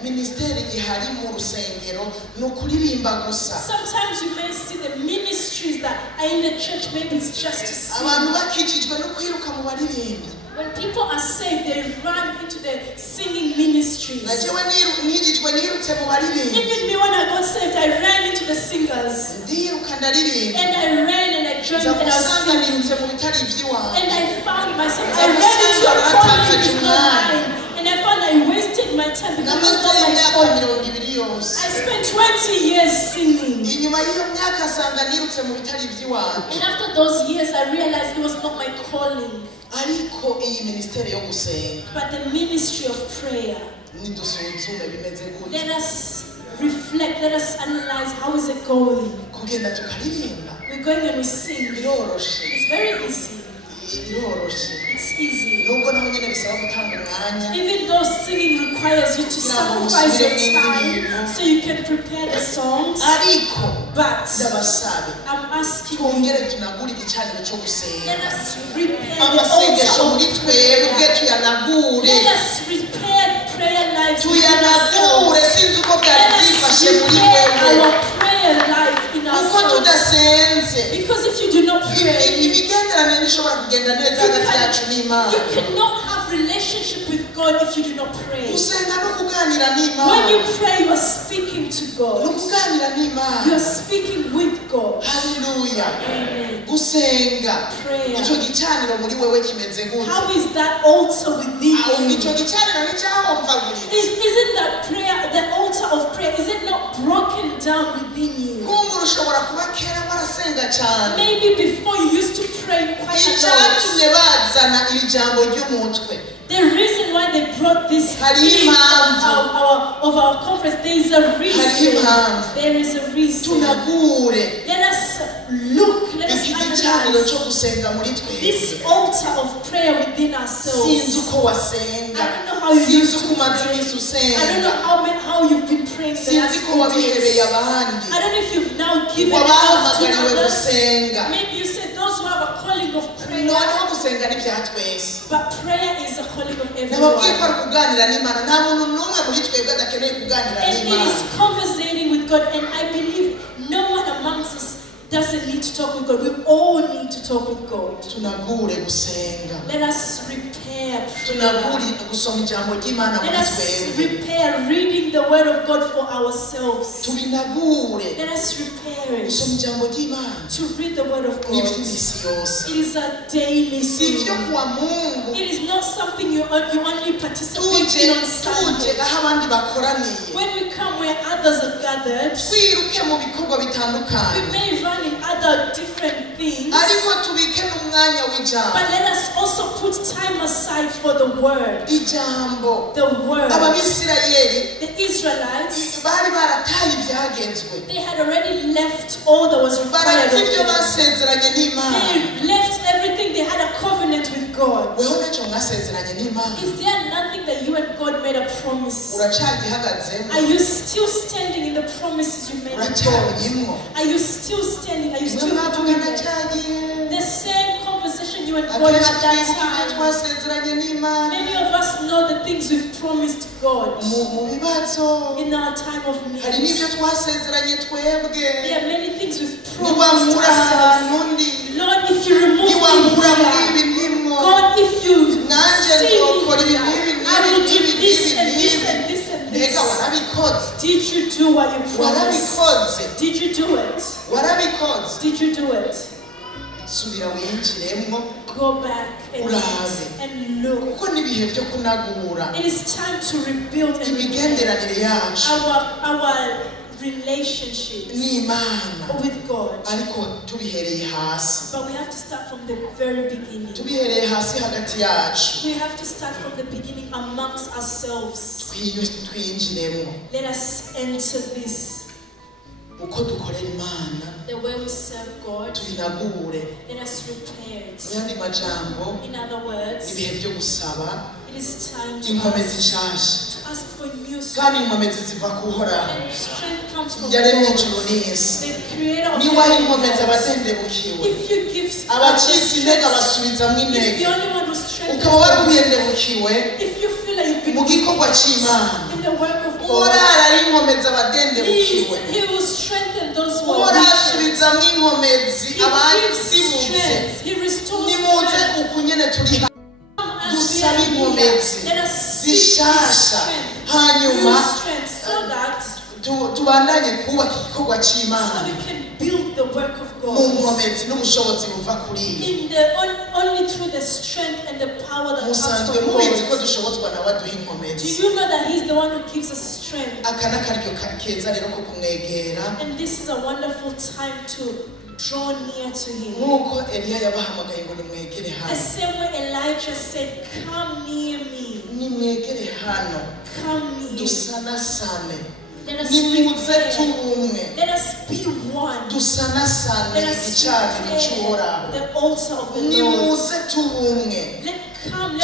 minisiteri ihari mu rusengero ni ukuririmba gusa Sometimes you may see the ministries that are in the church, maybe it's just to sing. abantu bakikijwe no kwiruka mu baririmbi When people are saved, they run into the singing ministries. najewe nigijwe nirutse mu baririmbi Even me, when I got saved, I ran into the singers. ndiruka ndaririmba And I ran and I joined nza and I was gusanga singing. nirutse mu bitari iby'iwanjye And I found myself, I ran into a calling which is not mine. And I found I wasted my time because it was namaze not my imyaka calling. 20 yose I spent 20 years singing. inyuma y'iyo myaka asanga nirutse mu bitari iby'iwanjye And after those years, I realized it was not my calling, ariko iyi minisiteri yo gusenga but the ministry of prayer. nidusuzume bimeze gute Let us reflect, let us analyze how is it going. kugenda tukaririmba We're going and we sing. biroroshe It's very easy. biroroshe It's easy. nubwo naho nyine bisaba gutanga umwanya Even though singing requires you to sacrifice your time so you can prepare the songs, ariko but ndabasabe I'm asking you, twongere tunagure igicaniro cyo gusenga let us repair the amasengesho muri altar of twebwe prayer. tuyanagure Let us repair prayer lives within tuyanagure ourselves. sinzi uko byari Let us byifashe muri repair wewe our prayer life in kuko ourselves. tudasenze Because if you do not pray, imigenderanire ntishobora kugenda neza hagati yacu n'imana you cannot have relationship with God if you do not pray. gusenga no kuganira When n'imana you pray, you are speaking to no God. kuganira You n'imana are speaking with God. haleluya Amen. gusenga Prayer. icyo gicaniro muri wewe kimeze gute How is that altar within aho you? icyo gicaniro nticyahomvaguritse Isn't that prayer, the altar of prayer, is it not broken down within you? kumbura ushobora kuba kera warasenga cyane Maybe before you used to pray quite a lot. icyatumye bazana iri jambo ry'umutwe The reason why they brought this Hari theme impamvu. of our conference, there is a Hari reason. impamvu. There is a reason. tunagure Let us look, let us iki gicaniro analyze cyo gusenga muri twebwe this altar of prayer within sinzi ourselves. uko wasenga I don't know how you sinzi used uko to umaze pray. iminsi I don't usenga know how you've been praying the sinzi last ko few wabihebeye days. abandi I don't know if you've now given it out to wabahamagariwe others. gusenga Maybe you said those who have a calling of prayer, noneho gusenga ni bya twese but prayer is a calling of nababwiye ko everyone. ari kuganira n'imana nta muntu n'umwe muri twebwe adakeneye kuganira And it n'imana is conversating with God, and I believe no one amongst us doesn't need to talk with God. We all need to talk with God. tunagure gusenga Let us repair prayer. tunagure gusoma ijambo ry'imana Let muri us twebwe repair reading the word of God for ourselves. tubinagure Let us repair it. gusoma ijambo ry'imana To read the word of God. n'iby'iminsi yose It is a daily si ibyo thing. kuwa mungu It is not something you only participate tuje in on tuje Sunday. aho abandi bakoraniye When we come where others are gathered, twiruke mu bikorwa we bitandukanye may run in other different things, ariko tubike n'umwanya w'ijambo but let us also put time aside for the word. ijambo The word. abamisirayeli The Israelites, bari barataye ibyagenzwe they had already left all that was required barata of ibyo them. basezeranye n'imana They left everything. They had a covenant with God. weho ntacyo mwasezeranye n'imana Is there nothing that you and God made a promise? uracyagihagazemo Are you still standing in the promises you made with God? uracyabirimo Are you still standing? Are you mwe still mwavuga doing it? nacyagiye The same conversation you and God akenshi had that twibuka ibyo time. twasezeranye n'imana Many of us know the things we've promised God mu bibazo in our time of hari need. n'ibyo twasezeranye twebwe There are many things we've promised niwambura ahantu ourselves. ndi Lord, if you remove me niwambura muri here, ibi ndimo God, if you nanjye see nzokora me ibi here, n'ibi I will n'ibi do n'ibi this and this n'ibi and this and do what you promised? warabikoze Did you do it? warabikoze Did you do it? subira winjiremwo Go back urabe and look. kuko nibihe byo kunagura It is time to rebuild and imigenderanire yacu our relationship n'Imana with God. ariko tubihereye hasi But we have to start from the very beginning. tubihereye hasi hagati yacu We have to start from the beginning amongst ourselves. twinjiremwo Let us enter this. uko dukorera Imana The way we serve God. tubinagure Let us repair it. mu yandi majambo In other words, ibihe byo gusaba it is time to inkomezi nshasha ask for new kandi strength. inkomezi ziva kuhoraho And strength comes from yaremye God, ijuru n'isi the creator of niwaha heaven and inkomezi earth. abatendebukiwe If you give abacitse intege abasubizamo if intege the only one who strengthens ukaba wari uyendebukiwe if you feel like you've mu been gikorwa cy'Imana in the work of God, uhoraho ari inkomezi abatendebukiwe He will strengthen those who are uhoraho weak. asubizamo inkomezi He gives abazibutse strength. He restores nimuze strength. uku nyene turi Come as dusaba we are inkomezi here. Let us seek zishasha strength. hanyuma New strength so that tubandanye kubaka igikorwa so cy'Imana we can build the work of mu God. nkomezi n'ubushobozi buva kuri iyo In the only through the strength and the power that comes musanzwe from mubizi ko God. dushobozwa nawe aduha Do inkomezi you know that He's the one who gives us strength? aka n'akaryo keza rero ko kumwegera And this is a wonderful time to draw near to Him. nk'uko Eliya yabahamagaye ngo nimwegere The hano same way Elijah said, "Come near me, nimwegere hano come near." dusanasane Let us nimuze repair. tubumwe Let us be one. dusanasane Let us igicaniro cy'uhoraho repair the altar of the Lord. nimuze tubumwe Let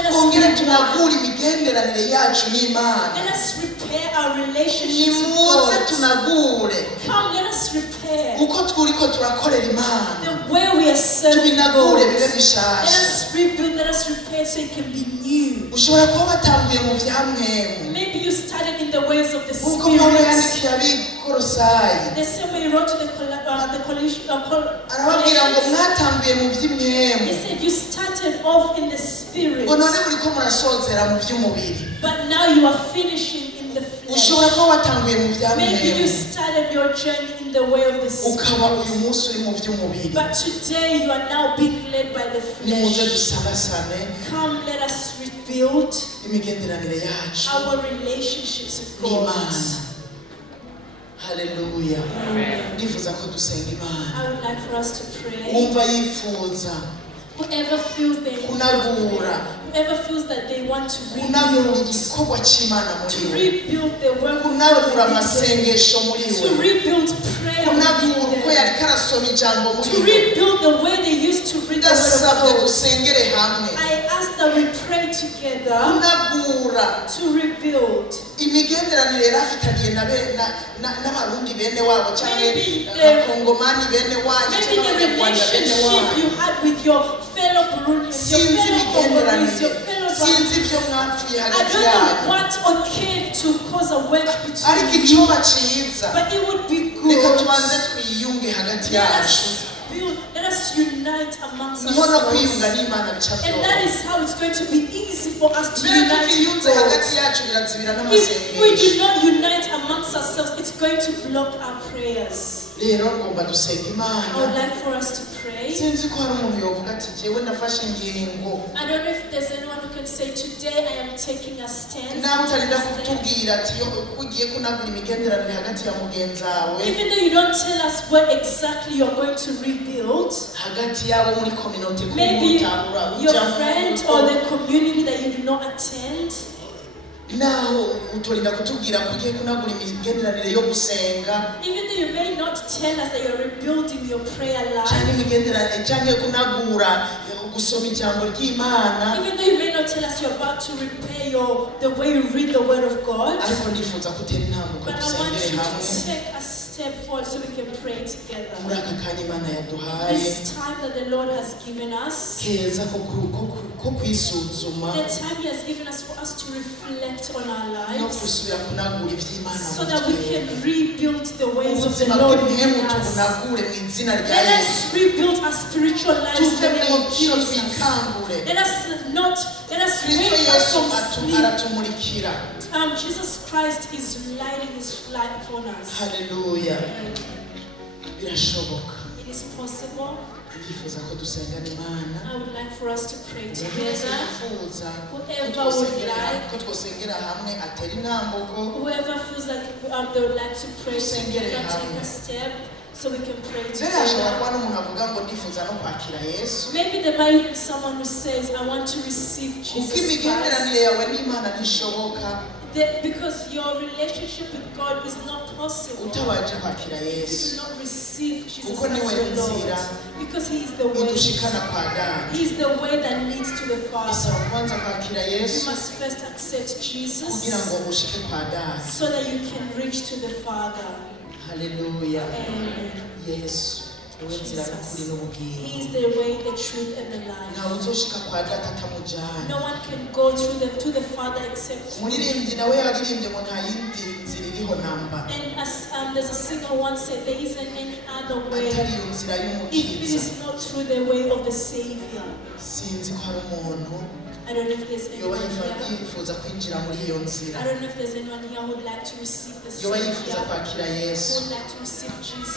us twongere be one. tunagure imigenderanire yacu n'Imana Let us repair our relationships with nimuze God. tunagure Come, let us repair uko turiko turakorera Imana the way we are serving tubinagure God. bibe Let bishasha us rebuild, let us repair so it can be new. ushobora kuba watanguye mu vyamwemu Maybe you started in the ways of the nk'uko Pawulo Spirit. yandikiye abikorosayi The same way he wrote to the arababwira ngo Colossians. mwatanguye mu He vy'imwemu said you started off in the Spirit, ngo none muriko murasozera mu vy'umubiri but now you are finishing in the flesh. ushobora kuba watanguye mu Maybe you vyamwemu started your journey in the way of the ukaba Spirit, uyu munsi uri mu vy'umubiri but today you are now being led by the nimuze flesh. dusanasane Come, let us rebuild imigenderanire yacu our relationships with God. n'Imana haleluya Amen. ndifuza ko dusenga Imana I would like for us to pray. wumva yifuza Whoever feels they kunagura whoever feels that they want to kunagura rebuild, igikorwa cy'Imana muri to we rebuild the work of kunagura God, amasengesho muri to we rebuild prayer, kunagura within uko them, yariko arasoma ijambo muri to we rebuild the way they used to read the word ndasabye of God. dusengere hamwe I ask that we pray together kunagura to rebuild. imigenderanire yari afitaniye n'abarundi bene wabo cyangwa Maybe abakongomani bene wanyu Maybe cyangwa the abanyarwanda bene relationship wanyu you had with your fellow Burundians, your sinzi fellow Congolese, imigenderanire your fellow sinzi Rwandans. ibyo mwapfuye I hagati don't yanyu know what occurred to cause a wedge ariko between you, icyoba cyiza but it would be reka good. tubanze twiyunge hagati Let yacu us build, let us unite amongst niho no kwiyunga ourselves. n'Imana bica And that byoroha is how it's going to be easy for us to mbere unite tutiyunze with hagati God. yacu birazibira If we n'amasengesho do not unite amongst ourselves, it's going to block our prayers. rero ngomba dusenga I would Imana like for us to pray. sinzi ko hari umuntu yovuga ati jewe ndafashe ingingo I don't know if there's anyone who can say, today I am taking a stand. nawe utarinda kutubwira ati yo ugiye kunagura imigenderanire hagati ya mugenzi wawe Even though you don't tell us what exactly you're going to rebuild, hagati yabo muri community maybe kumutahura your friend or the community that you do not attend, naho utorinda kutubwira ko ugiye kunagura imigenderanire yo gusenga even though you may not tell us that you're rebuilding your prayer cyangwa life, imigenderanire cyangwa kunagura gusoma ijambo ry'Imana even though you may not tell us you're about to repair the way you read the word of God, ariko ndifuza gutera intambwe ko but I want dusengere you hamwe to take a step forward so we can pray together. muri aka kanya Imana yaduhaye This time that the Lord has given us, keza ko kwisuzuma the time He has given us for us to reflect on our no lives, gusubira kunagura iby'Imana so that we can rebuild the ways of the ubuzima Lord bw'imhemu within us. tubunagure mu izina rya Let Yesu us rebuild our spiritual lives in tuve the mu name of mbyino Jesus. twikangure Let us Kristo wake up Yesu from sleep. aratumurikira Jesus Christ is lighting his light upon us. Hallelujah. Birashoboka. It is possible. Ndifuza ko dusengana Imana. I would like for us to pray together. Whoever would like, ko twosengera hamwe atera intambuko. Whoever feels like they would like to pray together, take a step. So we can pray together. Maybe there might be someone who says, I want to receive Jesus Christ. Because your relationship with God is not possible if you do not receive Jesus as your Lord. Because He is the way. He is the way that leads to the Father. You must first accept Jesus so that you can reach to the Father. Hallelujah. Amen. Yes. Jesus. He is the way, the truth, and the life. No one can go to the Father except Him. And as there's a singer once said, there isn't any other way if it is not through the way of the Savior. I don't know if there's anyone here. I don't know if there's anyone here who would like to receive the Savior, who would like to receive Jesus.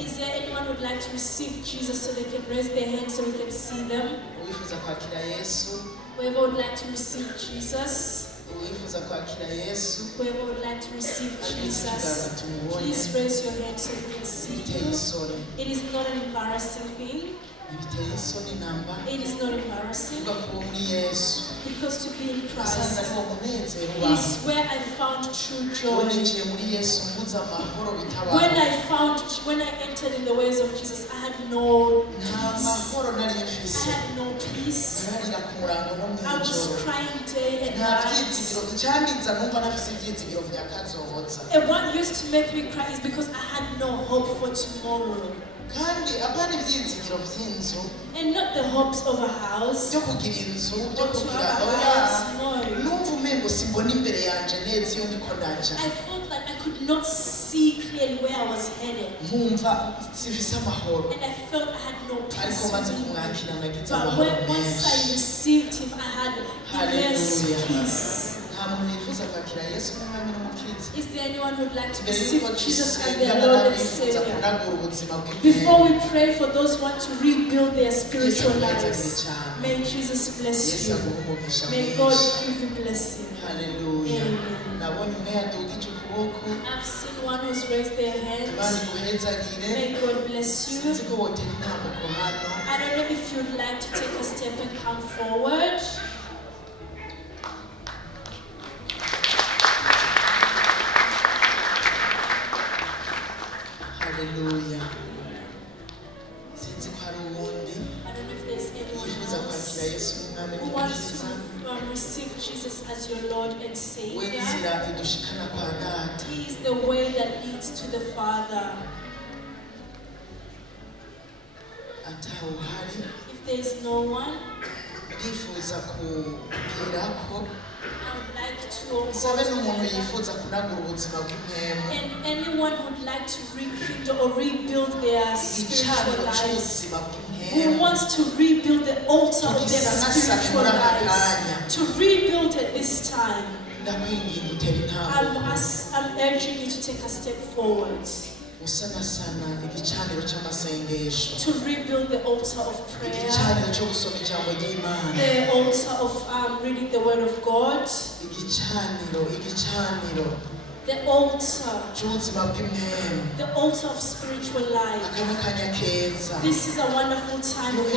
Is there anyone who would like to receive Jesus so they can raise their hands so we can see them? Whoever would like to receive Jesus. Whoever would like to receive Jesus, please raise your hand so we can see you. It is not an embarrassing thing. It is not embarrassing because to be in Christ is where I found true joy. When I entered in the ways of Jesus, I had no peace. I had no peace. I was crying day and night. And what used to make me cry is because I had no hope for tomorrow. And not the hopes of a house or to have a house, no. I felt like I could not see clearly where I was headed. And I felt I had no peace within me. But once I received Him, I had immense peace. Is there anyone who would like to receive Jesus as their Lord and Savior? Before we pray for those who want to rebuild their spiritual lives, may Jesus bless you. May God give you blessing. Hallelujah. I've seen one who's raised their hand. May God bless you. I don't know if you'd like to take a step and come forward. Hallelujah. I don't know if there's anyone else who wants to receive Jesus as your Lord and Savior. He is the way that leads to the Father. If there is no one, I would like to and anyone who would like to rekindle or rebuild their spiritual lives, who wants to rebuild the altar of their spiritual lives, to rebuild it this time, I'm urging you to take a step forward. Gusanasana, Igicaniro cy'amasengesho. To rebuild the altar of prayer. Igicaniro cyo gusoma ijambo ry'Imana. The altar of reading the word of God. Igicaniro. The altar. The altar of spiritual life. This is a wonderful time for you.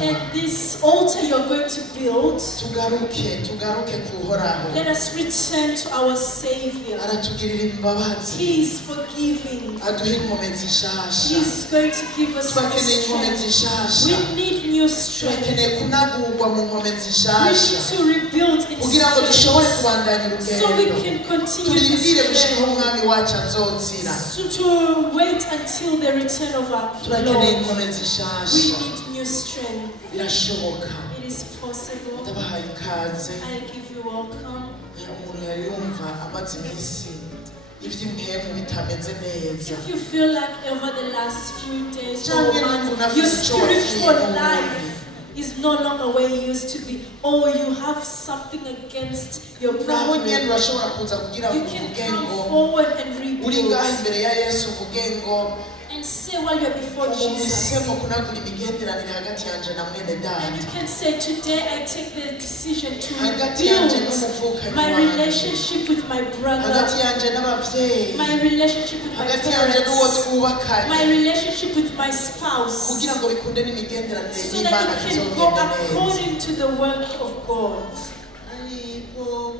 And this altar you're going to build, let us return to our Savior. He is forgiving. He is going to give us new strength. We need new strength. We need to rebuild in strength so we can continue to wait until the return of our Lord. We need new strength. It is possible. I give you welcome. If you feel like over the last few days or months, your spiritual life is no longer where he used to be, or you have something against your naho brother. nyene urashobora kuza kugira You ngo can uvuge come ngo forward and uri ngaho rebuild imbere ya Yesu uvuge ngo and say while you're before Jesus. umuhisemo kunagura imigenderanire hagati yanje na mwene And data you can say, today I take the decision to hagati yanje rebuild n'umuvukanyi my wanje relationship with my brother, hagati yanje n'abavyeyi my relationship with my hagati yanje n'uwo parents, twubakanye my relationship with my spouse, kugira ngo bikunde n'imigenderanire so y'Imana that it can go bizogenda neza according to the work of God. ariko